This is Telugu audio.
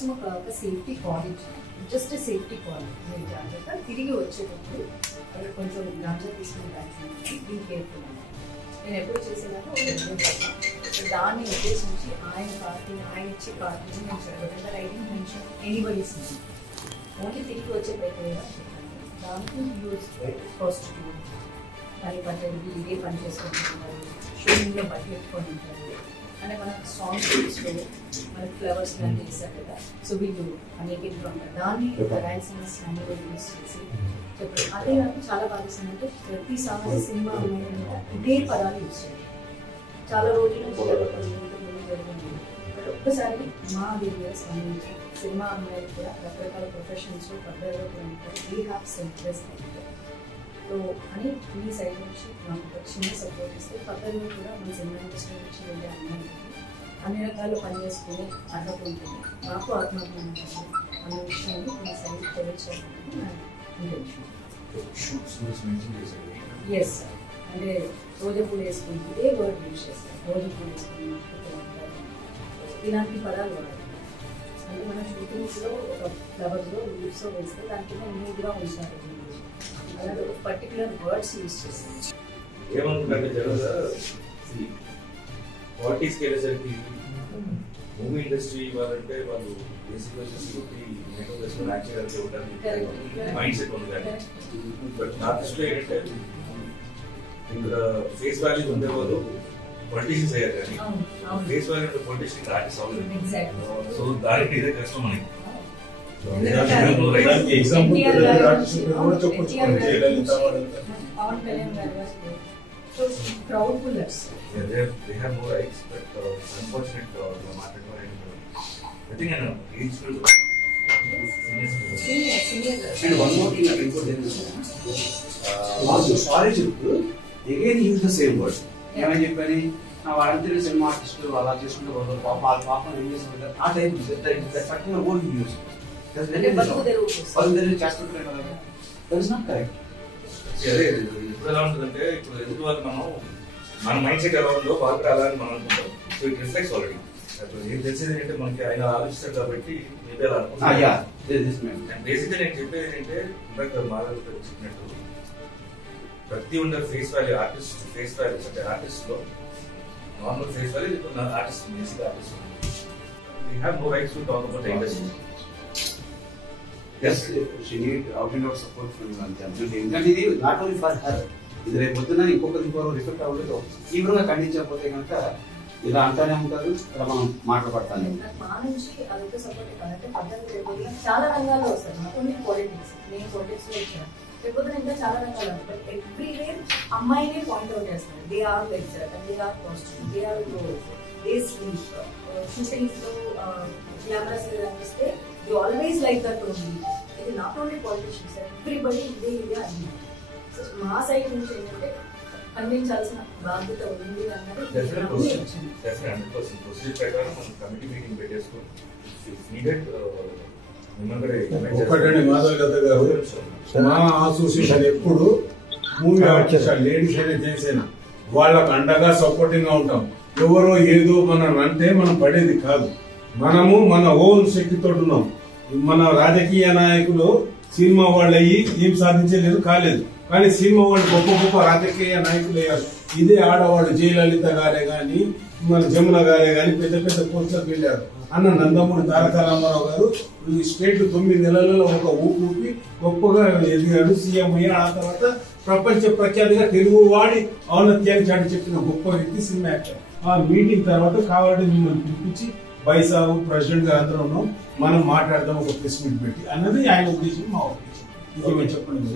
దీనికోసం ఒక safety college, just safety college. మీరు జాగ్రత్త తిరిగి వచ్చేటప్పుడు అక్కడ కొంచెం గాంజా తీసుకునే బ్యాగ్స్ దీని కేర్ఫుల్ అన్నమాట. నేను ఎప్పుడు చేసేదాకా దాన్ని ఉద్దేశించి ఆయన పార్టీ, ఆయన ఇచ్చే పార్టీని నేను చదవకుండా రైటింగ్ మెన్షన్ ఎనీబడీస్ ఓన్లీ తిరిగి వచ్చే ప్రక్రియ దానికి యూజ్ కాస్ట్యూమ్ పని పద్ధతి ఇదే పని చేసుకుంటున్నారు, షూటింగ్లో బట్టి పెట్టుకొని ఉంటారు అంటే మన సాంగ్స్ తీసుకో మనకి ఫ్లవర్స్ లాంటి వేస్తారు కదా. సో వీళ్ళు అనేకగా ఉంటారు దాన్ని రాయలసీమ స్లాంగ్ యూజ్ చేసి చెప్పారు. అదే నాకు చాలా బాగా ఇస్తుందంటే ప్రతి సాంగ్ సినిమా ఇదే పదాలు యూజ్ చేయాలి. చాలా రోజుల నుంచి జరిగింది. బట్ ఒక్కసారి మా వీడియోస్ అనేది సినిమా అమ్మాయిలు కూడా రకరకాల ప్రొఫెషన్స్లో పద్ధతిలో కూడా ఉంటారు. వీ హ్యావ్ సెంటర్స్ సో అని మీ సైడ్ నుంచి నాకు ఒక చిన్న సపోర్ట్ ఇస్తే పద్ధతిలో కూడా మన సినిమా ఇండస్ట్రీ నుంచి వెళ్ళే అమ్మాయికి అన్ని రకాలు పనిచేసుకుని అర్హత ఉంటుంది. నాకు ఆత్మాభిమానం అన్న విషయాన్ని మీ సైడ్ తెలియచేయాలని నా ఇంటెన్షన్. ఎస్ సార్, అంటే రోజా పూలు వేసుకుని ఇదే వర్డ్ యూజ్ చేస్తారు. రోజా పూలు వేసుకుని ఇలాంటి పదాలు వాడాలి. అంటే మన షూటింగ్స్లో ఒక ఫ్లవర్స్లో లీవ్స్లో వేస్తే దానికి నీట్గా ఉంచారు. అలాగే ఒక పర్టికులర్ వర్డ్స్ యూజ్ చేస్తారు. ఏమనుకుంటే జనరల్గా 40s వెళ్ళేసరికి మూవీ ఇండస్ట్రీ వాళ్ళంటే వాళ్ళు బేసిక్గా వచ్చేసి మేకప్ వేసుకొని యాక్షన్ గారికి ఇవ్వడానికి మైండ్ సెట్ ఉంది. కానీ బట్ నా దృష్టిలో ఏంటంటే ఇక్కడ ఫేస్ వాల్యూ ఉండేవాళ్ళు పొలిటీషియన్స్ అయ్యారు, కానీ ఫేస్ వాల్యూ ఉంటే పొలిటీషియన్ ఆర్టిస్ట్ అవ్వలేదు. సో దానికి ఇదే కష్టం మనకి. crowd pullers. They have no rights, but unfortunate I think an age group. Senior. And one more thing I can put in this also sorry again use the same word. ఏమని చెప్పని వాళ్ళందరూ సినిమా ఆర్టిస్టులు అలా చేసుకుంటూ పోతారు, వాళ్ళ పాపం ఏం చేస్తుంటారు ఆ టైప్ పర్టికులర్ వర్డ్ యూజ్ చేస్తుంటారు కదా. That is not correct. అదే ఇప్పుడు ఎలా ఉంటుందంటే ఇప్పుడు ఎదుటి వాళ్ళు మన మైండ్ సెట్ ఎలా ఉందో వాళ్ళు కూడా అలా అని మనం అనుకుంటాం. So it reflects already. ఏం తెలిసేది ఏంటంటే మనకి ఆయన ఆలోచిస్తారు కాబట్టి మేబీ అలా అనుకుంటాం. బేసిక్గా నేను చెప్పేది ఏంటంటే ఇందాక మాధవ్ చెప్పినట్టు ప్రతి ఉండే face value artist face value అంటే ఆర్టిస్ట్ లో normal face value artist basic artist we have no rights to talk about the industry. Yes, she need out and out support from Absolutely. ఎందుకంటే ఇది నాట్ ఓన్లీ ఫర్ హర్, ఇది రేపు పొద్దున ఇంకొకరు రిఫ్లెక్ట్ అవ్వలేదు. తీవ్రంగా ఖండించకపోతే కనుక ఇలా అంటానే ఉంటారు, ఇలా మనం మాట్లాడతాను. మా నుంచి అదొక సపోర్ట్ కాదంటే పద్ధతి చాలా రంగాల్లో వస్తారు. నాట్ ఓన్లీ పాలిటిక్స్, నేను పాలిటిక్స్ లో వచ్చాను. లేకపోతే ఇంకా చాలా రంగాలు ఉంటాయి. ఎవ్రీవేర్ అమ్మాయిని పాయింట్ అవుట్ చేస్తారు. They are lecturer, they are costume, they are cloth, they sleep, shootings లో గ్లామరస్ అనిపిస్తే you always like that only. It is not only politicians, everybody ఇదే అన్ని. సో మా సైడ్ నుంచి ఏంటంటే ఖండించాల్సిన బాధ్యత ఉంది అన్నది. కమిటీ మీటింగ్ పెట్టేసుకొని ఒకటండి మాధవ్ గారు, మా అసోసియేషన్ ఎప్పుడు మూవీ ఆర్టిస్ట్ లేడీస్ అయినా చేసేనా వాళ్ళకు అండగా సపోర్టింగ్ గా ఉంటాం. ఎవరో ఏదో మనం అంటే మనం పడేది కాదు. మనము మన ఓన్ శక్తితో ఉన్నాం. మన రాజకీయ నాయకులు సినిమా వాళ్ళు అయ్యి ఏం సాధించలేదు కాలేదు, కానీ సినిమా వాళ్ళు గొప్ప గొప్ప రాజకీయ నాయకులు అయ్యారు. ఇదే ఆడవాళ్ళు జయలలిత గారే గాని మన జమున గారే గాని పెద్ద పెద్ద పోస్టులకు వెళ్ళారు. అన్న నందమూరి తారక రామారావు గారు ఈ స్టేట్ 9 నెలలలో ఒక ఊపి గొప్పగా ఎదిగాడు, సీఎం అయ్యాడు. ఆ తర్వాత ప్రపంచ ప్రఖ్యాతిగా తెలుగు వాడి ఔన్నత్యాన్ని చాటి చెప్పిన గొప్ప వ్యక్తి సినిమా యాక్టర్. ఆ మీటింగ్ తర్వాత కావాలంటే మిమ్మల్ని పిలిపించి బైసాబు ప్రెసిడెంట్ గా అందరూ ఉన్నాం, మనం మాట్లాడదాం ఒక ప్రెస్ మీట్ పెట్టి అన్నది ఆయన ఉద్దేశం, మా ఉద్దేశం. చెప్పండి.